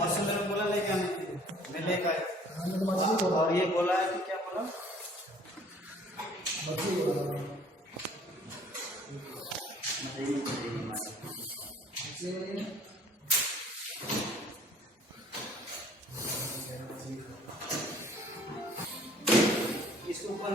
मौसम ने बोला लेके आने के लिए, मैं लेकर आया और ये बोला है कि क्या बोला इसके ऊपर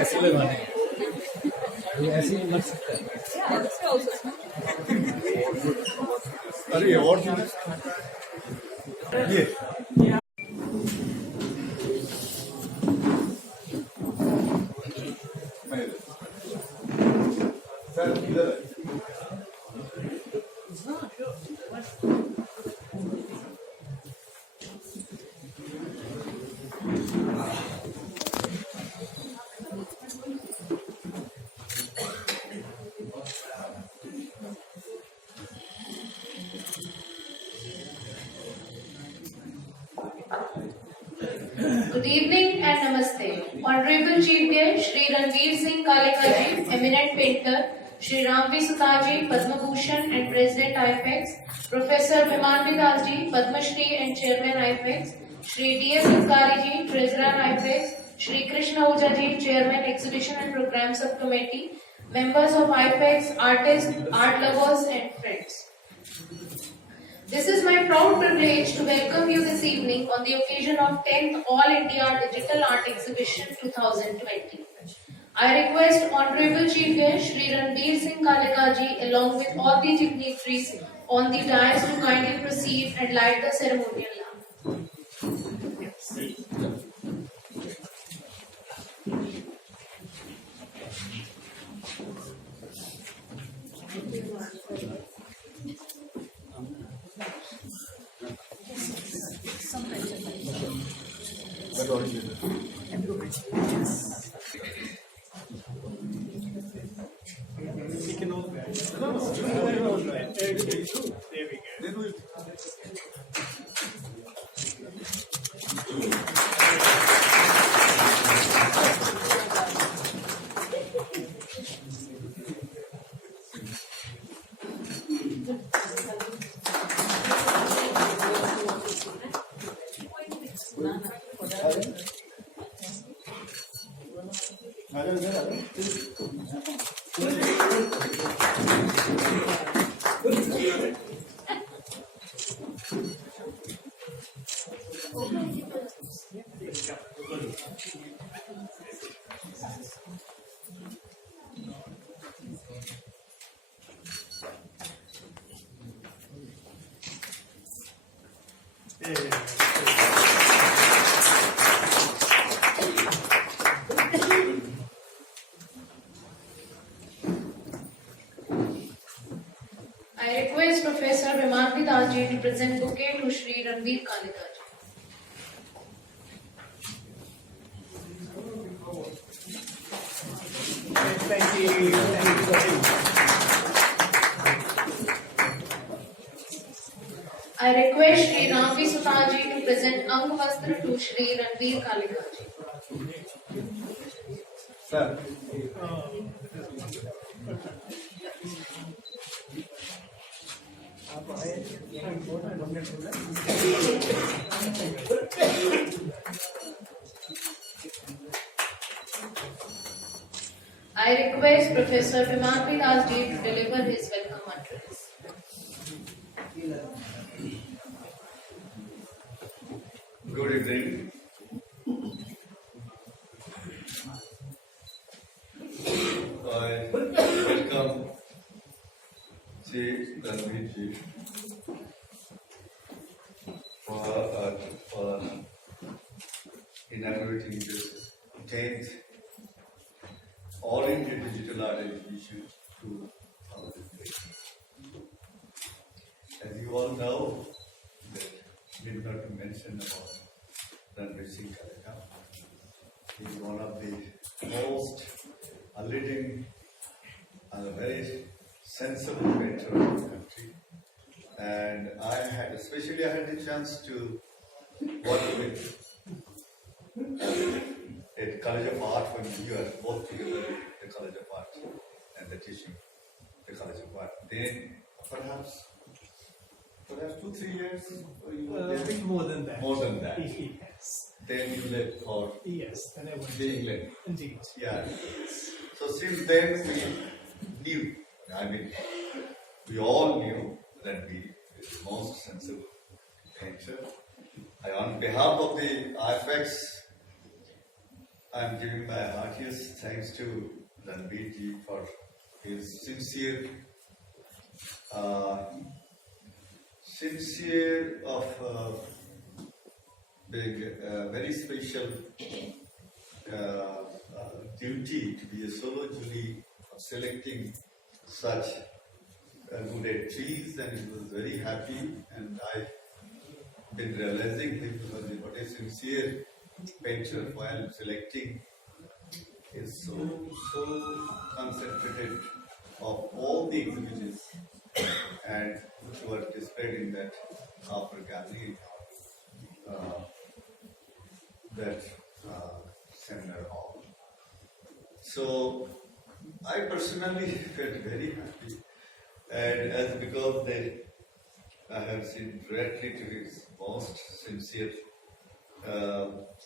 ऐसे लगाने ऐसे ही लग सकता है। अरे और ये सर इधर Good evening and namaste. Honorable Chief Guest Shri Ranbir Kaleka ji, eminent painter, Shri Ranbir Kaleka ji, Padma Bhushan and President AIFACS, Professor Bhiman Das ji, Padma Shri and Chairman AIFACS, Shri D.S. Adkari ji, Treasurer AIFACS, Shri Krishna Oja ji, Chairman Exhibition and Program Subcommittee, members of AIFACS, artists, art lovers and friends. This is my proud privilege to welcome you this evening on the occasion of 10th All India Digital Art Exhibition 2020. I request Honorable Chief Guest Shri Ranbir Kaleka ji along with all the dignitaries on the dais to kindly proceed and light the ceremonial lamp. I request Professor Bhiman Das ji to present bouquet to Shri Ranbir Kaleka ji. Thank you. I request Shri Ranbir Sutaji to present Ang Vastra to Shri Ranbir Kaleka ji. Sir. I request Professor Vimanvi Das ji to deliver his welcome address. Good evening. I welcome Ji Ranbir ji for inaugurating this 10th All India Digital Art Exhibition to our country. As you all know, that need not to mention about Ranbir Kaleka. He is one of the most leading and a very sensible painter of the country. And I had the chance to work with at College of Art when we were both together at the College of Art and the teaching the College of Art. Then perhaps 2-3 years? Or you were I there? think more than that. More than that. Yes. Then you left for Yes. Then I went the England. Indeed. Yeah. So since then we knew, we all knew that we is the most sensible painter. On behalf of the AIFACS, I am giving my heartiest thanks to Ranbir ji for his sincere being very special duty to be a solo jury of selecting such good entries, and he was very happy, and I've been realizing him because what a sincere painter while selecting is so concentrated of all the exhibits and which were displayed in that upper gallery, that seminar hall. So I personally felt very happy, and as because I have seen directly to his most sincere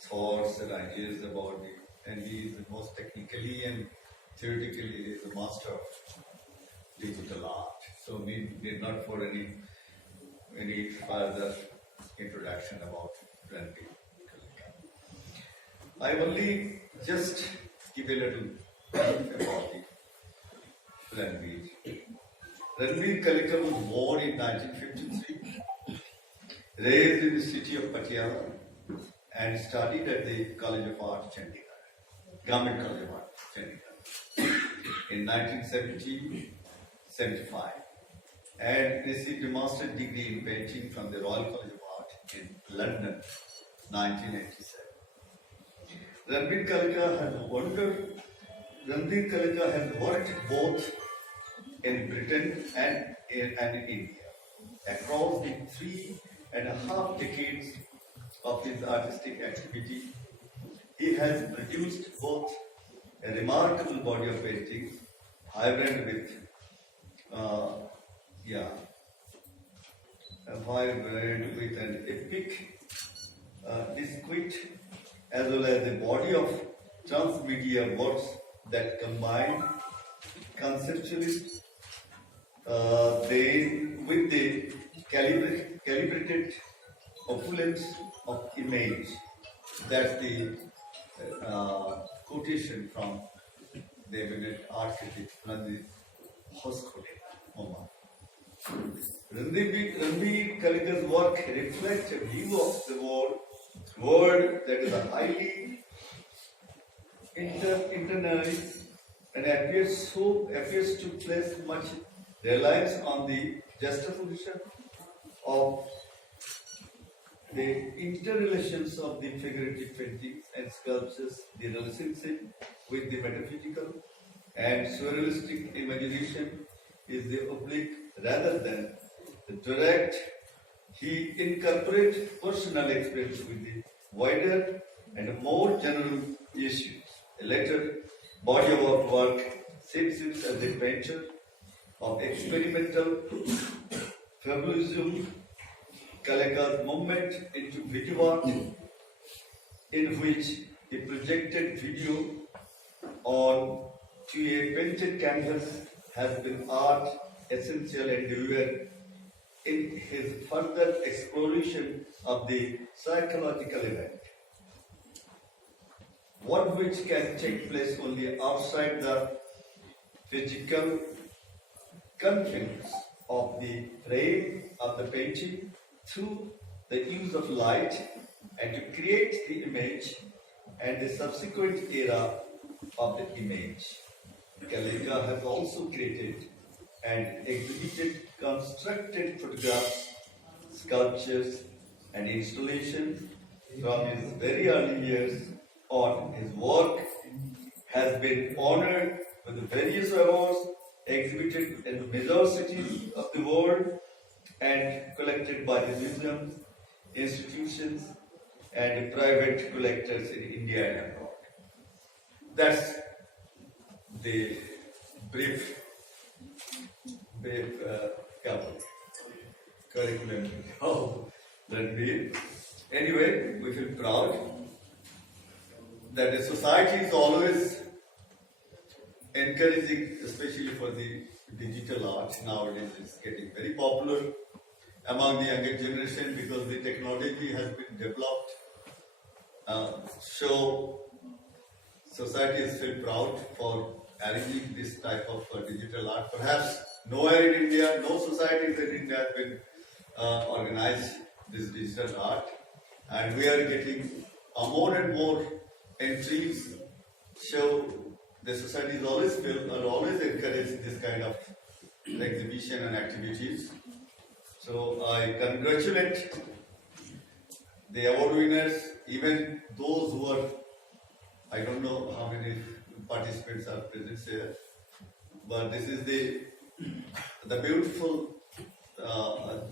thoughts and ideas about it, and he is the most technically and theoretically he is a master of digital art. So we need not for any further introduction about Ranbir Kaleka. I only just give a little brief about the Ranbir. Ranbir Kaleka was born in 1953, raised in the city of Patiala, and studied at the College of Art, Chandigarh, Government College of Art, Chandigarh, in 1975, and received a master's degree in painting from the Royal College of Art in London, 1987. Ranbir Kaleka has worked both in Britain and in India. Across the 3.5 decades of his artistic activity, he has produced both a remarkable body of paintings, vibrant with an epic disquete, as well as a body of transmedia works that combine conceptualist with the calibrated opulence of image. That's the quotation from the eminent art critic Ranbir Kaleka. Ranbir Kaleka's work reflects a view of the world that is a highly internalized and appears to place much reliance on the juxtaposition of the interrelations of the figurative paintings and sculptures, the relationship with the metaphysical, and surrealistic imagination is the oblique rather than the direct. He incorporates personal experience with the wider and more general issues. A later body of work sees it as a venture of experimental fabulism, Kaleka's movement into video art, in which he projected video on to a painted canvas, has been art essential endeavor in his further exploration of the psychological event. One which can take place only outside the physical confines of the frame of the painting through the use of light and to create the image and the subsequent era of the image. Kaleka has also created and exhibited constructed photographs, sculptures and installations from his very early years on. His work has been honored with various awards, exhibited in major cities of the world and collected by the museums, institutions and private collectors in India and abroad. That's the brief curriculum of Ranbir. Anyway, we feel proud that the society is always encouraging, especially for the digital art. Nowadays it's getting very popular among the younger generation because the technology has been developed. So society is still proud for arranging this type of digital art. Perhaps nowhere in India, no societies in India have been organized this digital art, and we are getting more and more entries. So the society is always encourage this kind of exhibition and activities. So I congratulate the award winners, even those who are, I don't know how many participants are present here, but this is the beautiful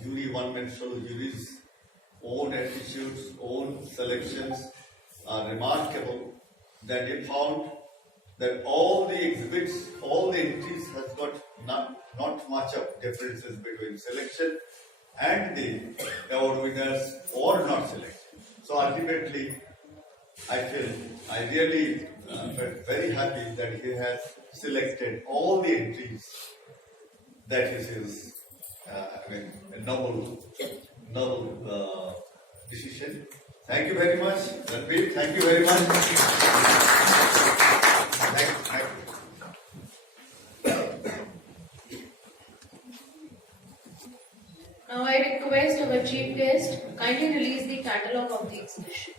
jury, one-man show jury's own attitudes, own selections are remarkable, that they found that all the exhibits, all the entries has got not much of differences between selection and the award winners or not selected. So ultimately, I really felt very happy that he has selected all the entries. That is his a noble decision. Thank you very much, Ranbir. Thank you very much. Thank you. Now I request our chief guest kindly release the catalogue of the exhibition.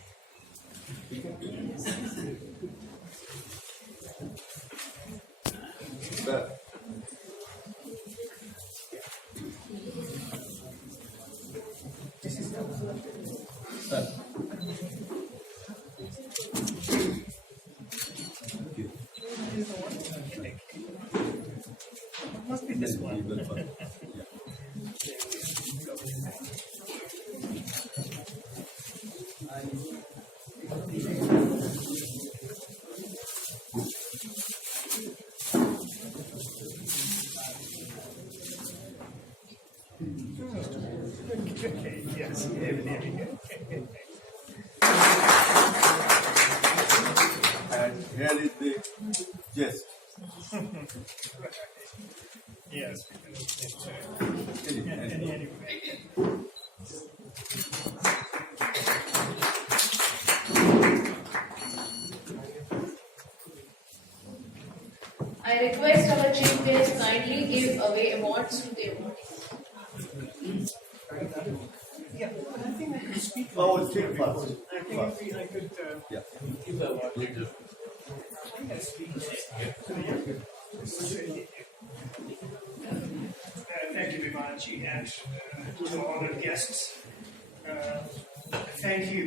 Sir. Sir. Must be this one. Okay, yes, there we go. And here is the gist. Yes, anyway. I request our chief guest kindly give away awards to the awardees. Yeah, I think I could speak. Oh, speak first. I think I could. Yeah. I can speak. Thank you, Vivanchi, and to the honored guests. Thank you.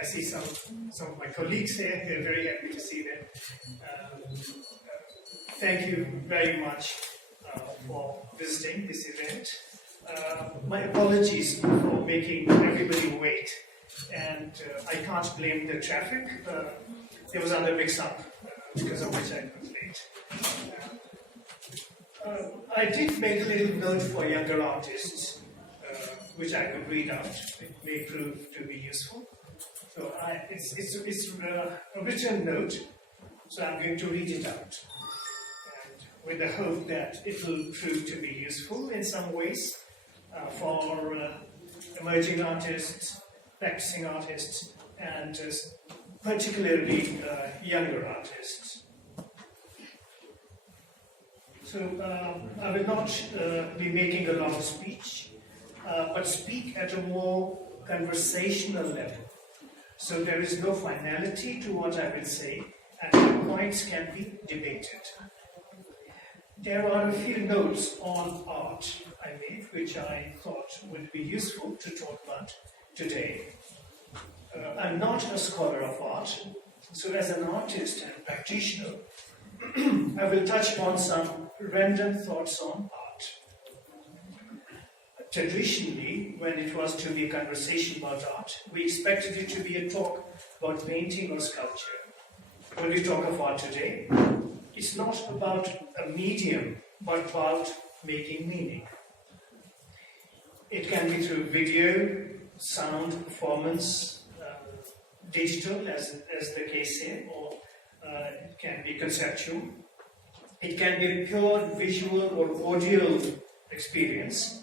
I see some of my colleagues here. They're very happy to see them. Thank you very much for visiting this event. My apologies for making everybody wait, and I can't blame the traffic. There was another mix-up because of which I was late. I did make a little note for younger artists, which I could read out. It may prove to be useful. So it's a written note, so I'm going to read it out. And with the hope that it will prove to be useful in some ways for emerging artists, practicing artists, and particularly younger artists. So I will not be making a long speech, but speak at a more conversational level. So there is no finality to what I will say, and the points can be debated. There are a few notes on art I made, which I thought would be useful to talk about today. I'm not a scholar of art, so as an artist and practitioner, I will touch upon some random thoughts on art. Traditionally, when it was to be a conversation about art, we expected it to be a talk about painting or sculpture. When we talk of art today, it's not about a medium, but about making meaning. It can be through video, sound, performance, digital, as the case here, or it can be conceptual. It can be a pure visual or audio experience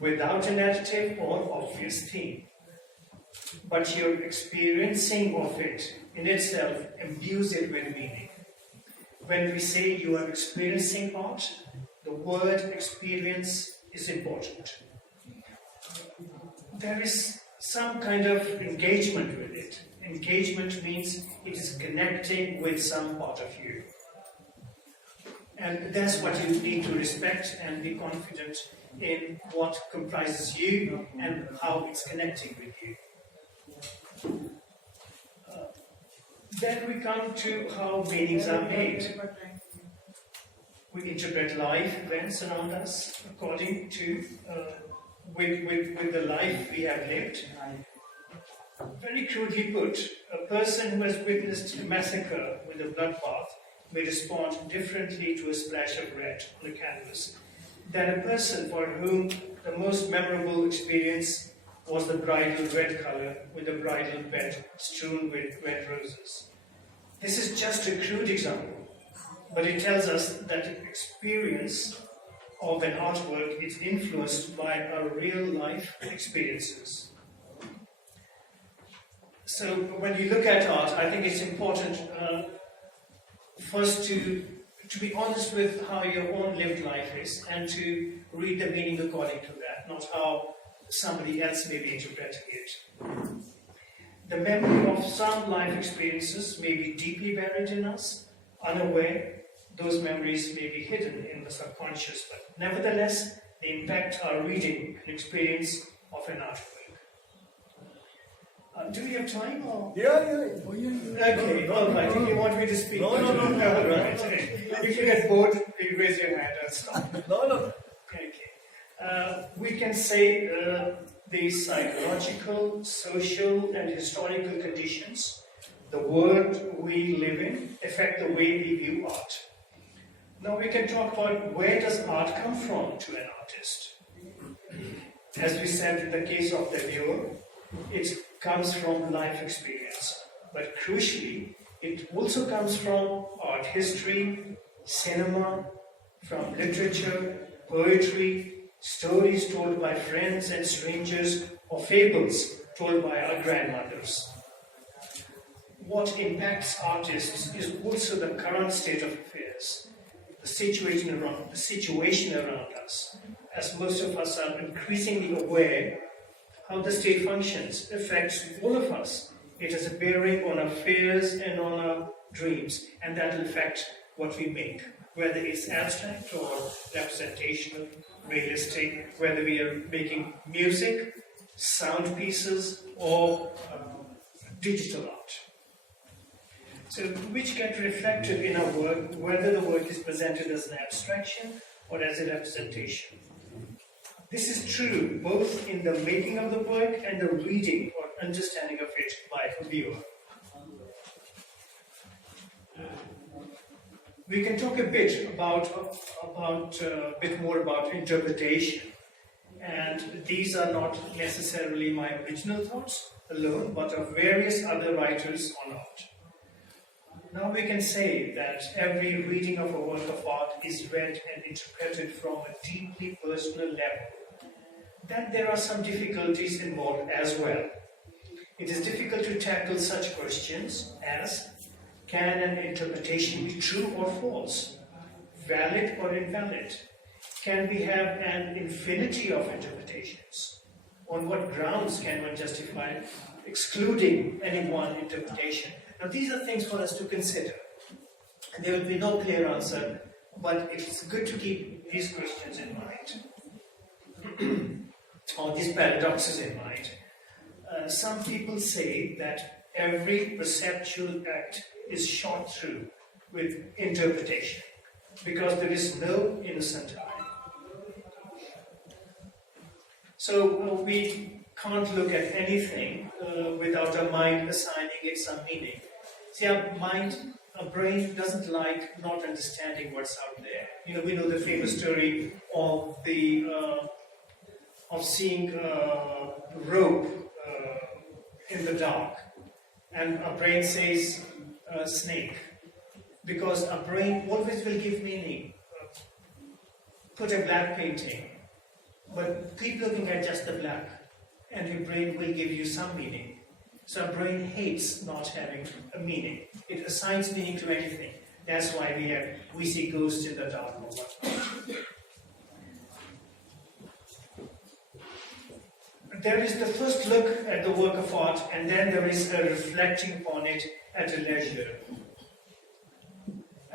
without a narrative or obvious theme. But your experiencing of it in itself imbues it with meaning. When we say you are experiencing art, the word experience is important. There is some kind of engagement with it. Engagement means it is connecting with some part of you. And that's what you need to respect and be confident in what comprises you and how it's connecting with you. Then we come to how meanings are made. We interpret life events around us according to with the life we have lived. Very crudely put, a person who has witnessed a massacre with a bloodbath may respond differently to a splash of red on a canvas than a person for whom the most memorable experience was the bridal red color with a bridal bed strewn with red roses. This is just a crude example, but it tells us that the experience of an artwork is influenced by our real life experiences. So when you look at art, I think it's important first to be honest with how your own lived life is and to read the meaning according to that, not how somebody else may be interpreting it. The memory of some life experiences may be deeply buried in us, unaware. Those memories may be hidden in the subconscious, but nevertheless, they impact our reading and experience of an artwork. Do we have time? Or? Yeah. Oh, yeah. Okay, all right. If you want me to speak, No. All right. Okay. If you get bored, you raise your hand and stop. No. Okay. We can say the psychological, social, and historical conditions, the world we live in, affect the way we view art. Now we can talk about where does art come from to an artist. As we said in the case of the viewer, it comes from life experience. But crucially, it also comes from art history, cinema, from literature, poetry, stories told by friends and strangers, or fables told by our grandmothers. What impacts artists is also the current state of affairs, the situation around us, as most of us are increasingly aware how the state functions affects all of us. It has a bearing on our fears and on our dreams, and that will affect what we make, whether it's abstract or representational, realistic, whether we are making music, sound pieces, or digital art. So which get reflected in our work, whether the work is presented as an abstraction or as a representation. This is true both in the making of the work and the reading or understanding of it by a viewer. We can talk a bit more about interpretation, and these are not necessarily my original thoughts alone, but of various other writers on art. Now we can say that every reading of a work of art is read and interpreted from a deeply personal level. Then there are some difficulties involved as well. It is difficult to tackle such questions as, can an interpretation be true or false? Valid or invalid? Can we have an infinity of interpretations? On what grounds can one justify excluding any one interpretation? Now these are things for us to consider. There will be no clear answer, but it's good to keep these questions in mind, or these paradoxes in mind. Some people say that every perceptual act is shot through with interpretation, because there is no innocent eye. So we can't look at anything without our mind assigning it some meaning. See, our brain doesn't like not understanding what's out there. We know the famous story of seeing a rope in the dark, and our brain says snake, because our brain always will give meaning. Put a black painting, but keep looking at just the black, and your brain will give you some meaning. So our brain hates not having a meaning. It assigns meaning to anything. That's why we see ghosts in the dark or whatnot. There is the first look at the work of art, and then there is a reflecting upon it at a leisure.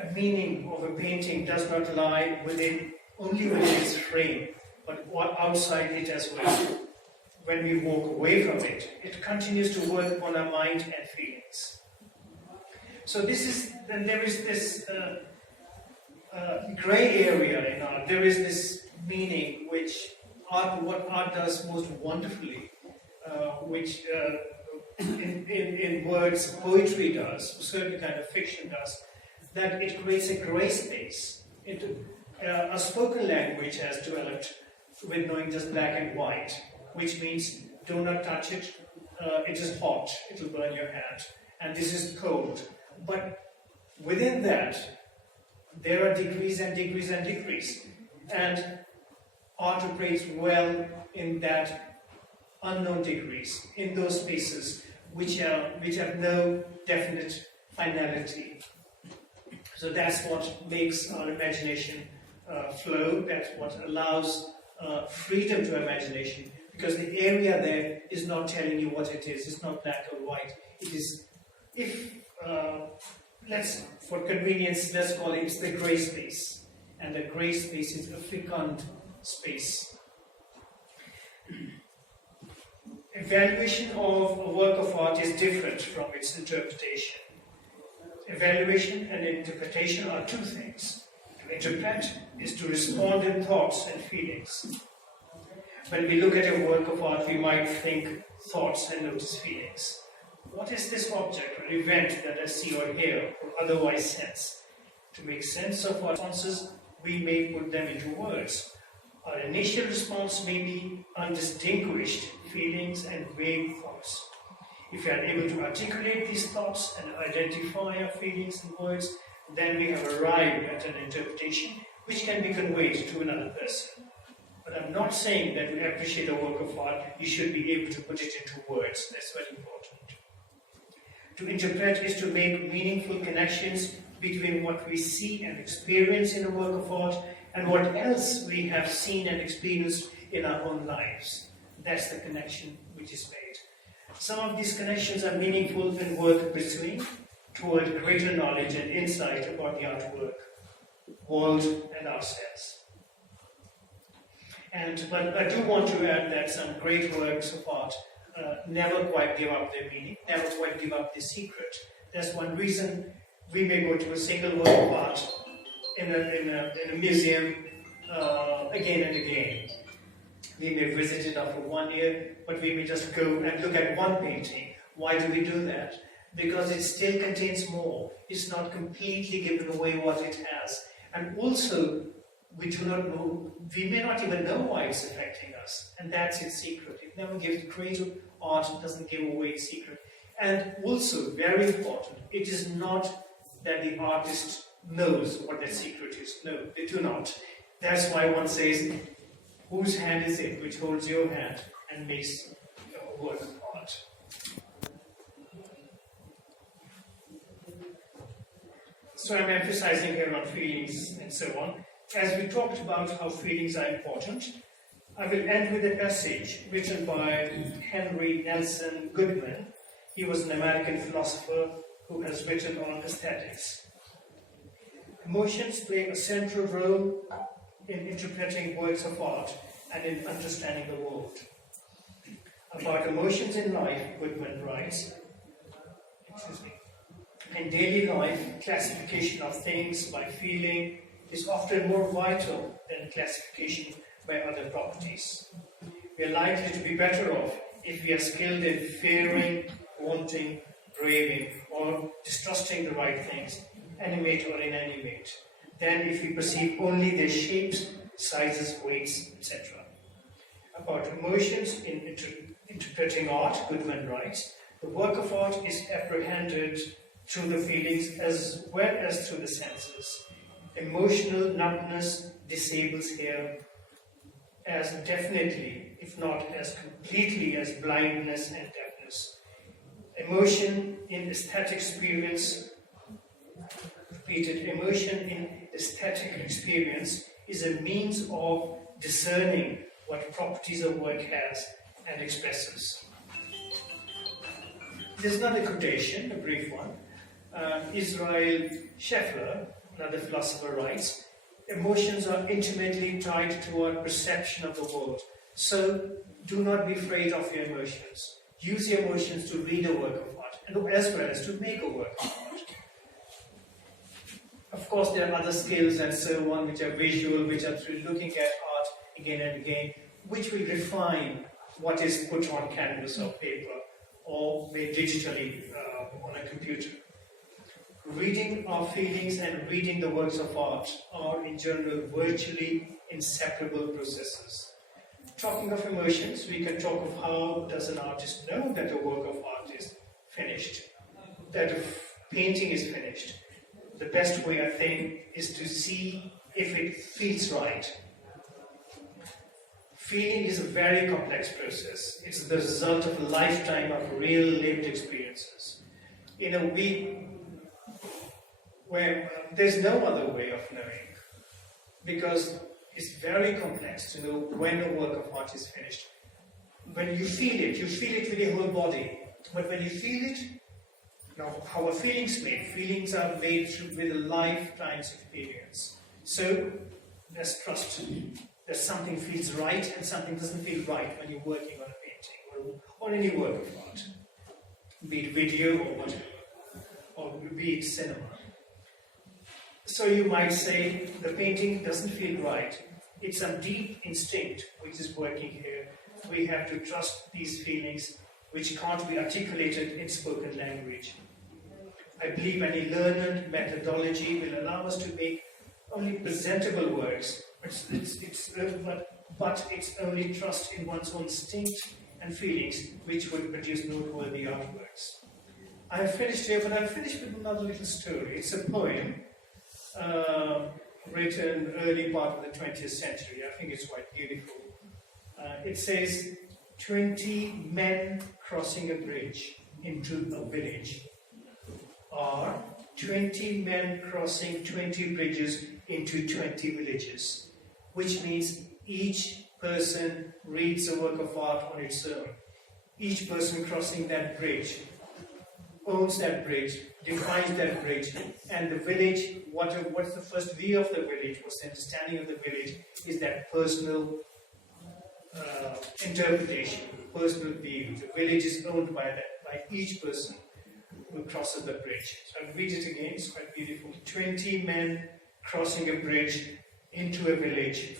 A meaning of a painting does not lie only within its frame, but outside it as well. When we walk away from it, it continues to work on our mind and feelings. So there is this grey area in art. There is this meaning which what art does most wonderfully, which in words poetry does, certain kind of fiction does, that it creates a grey space. A spoken language has developed with knowing just black and white, which means do not touch it, it is hot, it will burn your hand, and this is cold. But within that, there are degrees and degrees and degrees, and art operates well in that unknown degrees, in those spaces which have no definite finality. So that's what makes our imagination flow, that's what allows freedom to imagination, because the area there is not telling you what it is. It's not black or white. It is, for convenience, let's call it the grey space. And the grey space is a fecund space. Evaluation of a work of art is different from its interpretation. Evaluation and interpretation are two things. To interpret is to respond in thoughts and feelings. When we look at a work of art, we might think thoughts and notice feelings. What is this object or event that I see or hear or otherwise sense? To make sense of our responses, we may put them into words. Our initial response may be undistinguished feelings and vague thoughts. If we are able to articulate these thoughts and identify our feelings in words, then we have arrived at an interpretation which can be conveyed to another person. But I'm not saying that to appreciate a work of art, you should be able to put it into words. That's very important. To interpret is to make meaningful connections between what we see and experience in a work of art and what else we have seen and experienced in our own lives. That's the connection which is made. Some of these connections are meaningful and worth pursuing toward greater knowledge and insight about the artwork, world, and ourselves. But I do want to add that some great works of art never quite give up their meaning, never quite give up their secret. That's one reason we may go to a single work of art in a museum again and again. We may visit it after 1 year, but we may just go and look at one painting. Why do we do that? Because it still contains more. It's not completely given away what it has. And also, we do not know, we may not even know why it's affecting us. And that's its secret. It never gives, creative art doesn't give away its secret. And also, very important, it is not that the artist knows what their secret is. No, they do not. That's why one says, whose hand is it which holds your hand and makes a work of art? So I'm emphasizing here on feelings and so on. As we talked about how feelings are important, I will end with a passage written by Henry Nelson Goodman. He was an American philosopher who has written on aesthetics. Emotions play a central role in interpreting works of art and in understanding the world. About emotions in life, Goodman writes, in daily life, classification of things by feeling is often more vital than classification by other properties. We are likely to be better off if we are skilled in fearing, wanting, craving, or distrusting the right things, animate or inanimate, than if we perceive only their shapes, sizes, weights, etc. About emotions in interpreting art, Goodman writes, the work of art is apprehended through the feelings as well as through the senses. Emotional numbness disables here as definitely, if not as completely, as blindness and deafness. Emotion in aesthetic experience, repeated, emotion in aesthetic experience is a means of discerning what properties a work has and expresses. There's another quotation, a brief one. Israel Scheffler, another philosopher, writes, emotions are intimately tied to our perception of the world. So do not be afraid of your emotions. Use your emotions to read a work of art, and as well as to make a work of art. Of course, there are other skills and so on, which are visual, which are through looking at art again and again, which will refine what is put on canvas or paper or made digitally on a computer. Reading our feelings and reading the works of art are, in general, virtually inseparable processes. Talking of emotions, we can talk of how does an artist know that a work of art is finished, that a painting is finished. The best way, I think, is to see if it feels right. Feeling is a very complex process. It's the result of a lifetime of real lived experiences. In a week where there's no other way of knowing, because it's very complex to know when a work of art is finished. When you feel it with your whole body. But when you feel it, now how are feelings made? Feelings are made with a lifetime's experience. So there's trust. That something feels right and something doesn't feel right when you're working on a painting or any work of art, be it video or whatever, or be it cinema. So you might say the painting doesn't feel right. It's a deep instinct which is working here. We have to trust these feelings which can't be articulated in spoken language. I believe any learned methodology will allow us to make only presentable works, but it's only trust in one's own instinct and feelings which would produce noteworthy artworks. I have finished here, but I'll finish with another little story. It's a poem written early part of the 20th century. I think it's quite beautiful. It says, 20 men crossing a bridge into a village, or 20 men crossing 20 bridges into 20 villages, which means each person reads a work of art on its own. Each person crossing that bridge owns that bridge, defines that bridge, and the village, what's the first view of the village, what's the understanding of the village, is that personal interpretation, personal view. The village is owned by each person who crosses the bridge. So I'll read it again, it's quite beautiful. 20 men crossing a bridge into a village,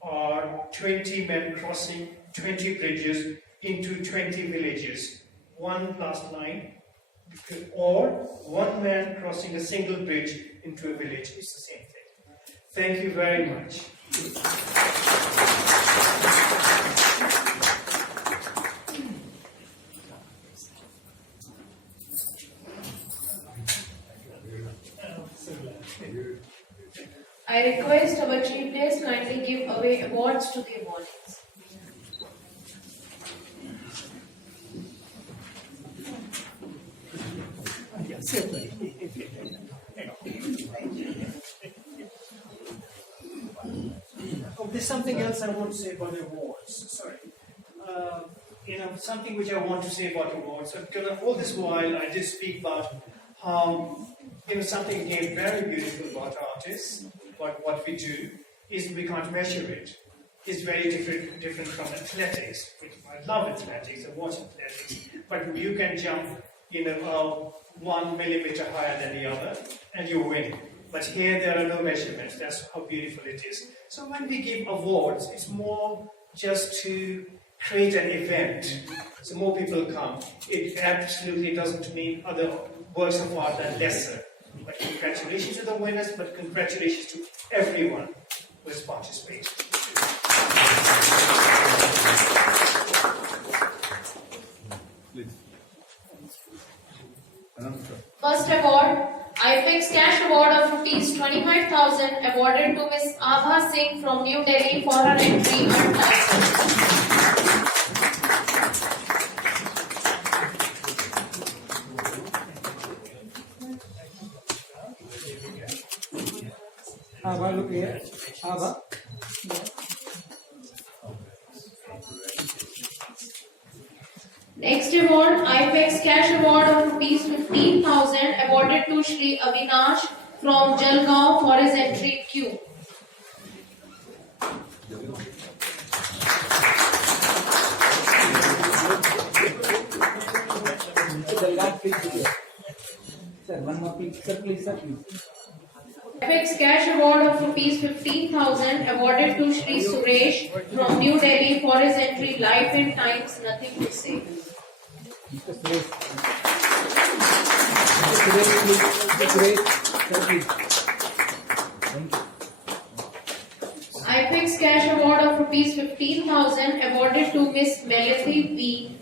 or 20 men crossing 20 bridges into 20 villages. One last line. Or one man crossing a single bridge into a village. It's the same thing. Thank you very much. I request our chief guest kindly give away awards to the awardees. Oh, there's something else I want to say about awards. Sorry. Something which I want to say about awards. Because all this while I did speak about how, something again very beautiful about artists, about what we do, is we can't measure it. It's very different from athletics. I love athletics, I watch athletics. But you can jump, 1 millimeter higher than the other, and you win. But here there are no measurements. That's how beautiful it is. So when we give awards, it's more just to create an event, so more people come. It absolutely doesn't mean other works of art are lesser. But congratulations to the winners, but congratulations to everyone who has participated. First award, AIFACS Cash Award of ₹25,000 awarded to Ms. Abha Singh from New Delhi for her entry and title. Abha, look here. Abha. Next award, AIFACS Cash Award of ₹15,000 awarded to Shri Avinash from Jalgaon for his entry Q. Sir, one more please. Sir, please, sir, please. AIFACS Cash Award of ₹15,000 awarded to Shri Suresh from New Delhi for his entry Life and Times, Nothing to Say. Mr. Suresh. Mr. Suresh, please. Mr. Suresh, sir, please. Thank you. AIFACS Cash Award of ₹15,000 awarded to Miss Melody B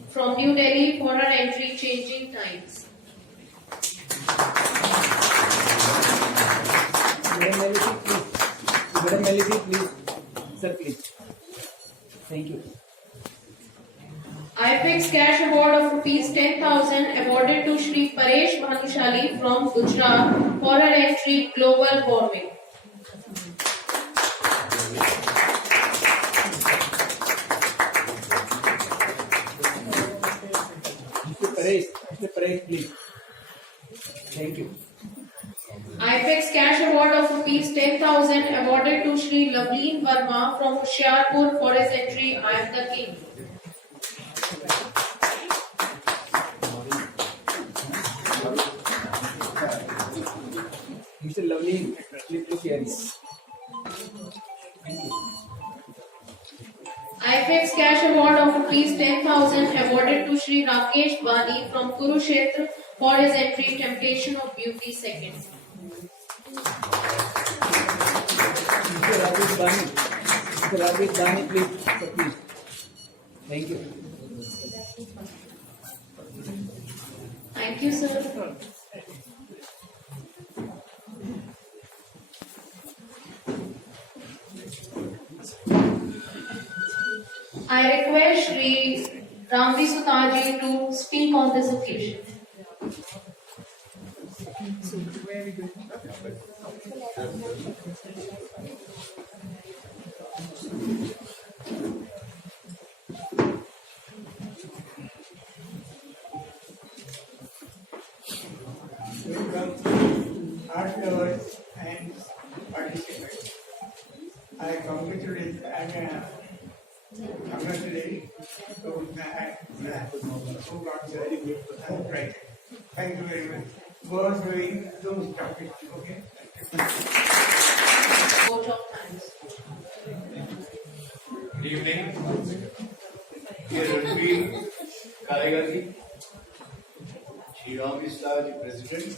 from New Delhi for her entry Changing Times. Madam Melody, please. Sir, please. Thank you. AIFACS Cash Award of ₹10,000 awarded to Shri Paresh Bhanushali from Gujarat for her entry Global Warming. Mr. Paresh, please. Thank you. AIFACS Cash Award of ₹10,000 awarded to Shri Lavleen Verma from Hoshiarpur for his entry I Am the King. Mr. Lovely, please look here. AIFACS Cash Award of ₹10,000 awarded to Shri Rakesh Bani from Kurukshetra for his entry Temptation of Beauty Second. Mr. Rakesh Bani. Mr. Rakesh Bani, please. Sir, please. Thank you. Thank you, sir. I request Shri Ranbir Kaleka to speak on this occasion. Art lovers and participants. I congratulate who got very good handwriting. Thank you very much. God willing, don't stop it. Okay. Vote of thanks. Good evening. Dear Ranbir Kaleka ji, Shri Ranbir ji, President,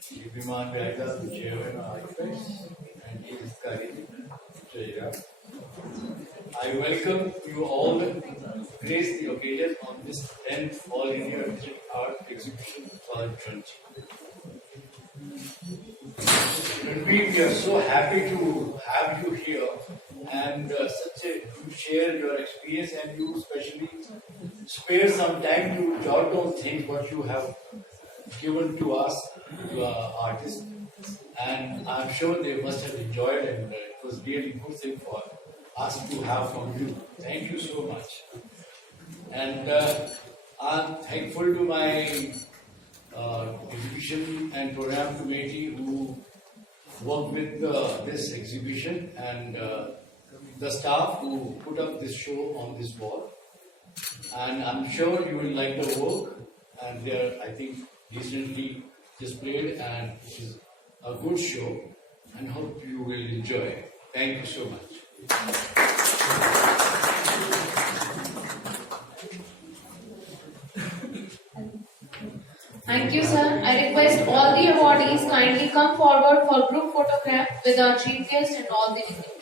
Shri Ranbir Kaleka, the Chairman of AIFACS, and Shri Kaleka, Chairman. I welcome you all to grace the occasion on this 10th All India Digital Art Exhibition 2020. Ranbir, we are so happy to have you here and you share your experience, and you especially spare some time to jot down things what you have given to us, to our artists, and I'm sure they must have enjoyed, and it was really good thing for us to have from you. Thank you so much. And I'm thankful to my exhibition and program committee who worked with this exhibition, and the staff who put up this show on this wall. And I'm sure you will like the work, and they are, I think, decently displayed, and it is a good show, and hope you will enjoy it. Thank you so much. Thank you, sir. I request all the awardees kindly come forward for group photograph with our chief guest and all the dignitaries.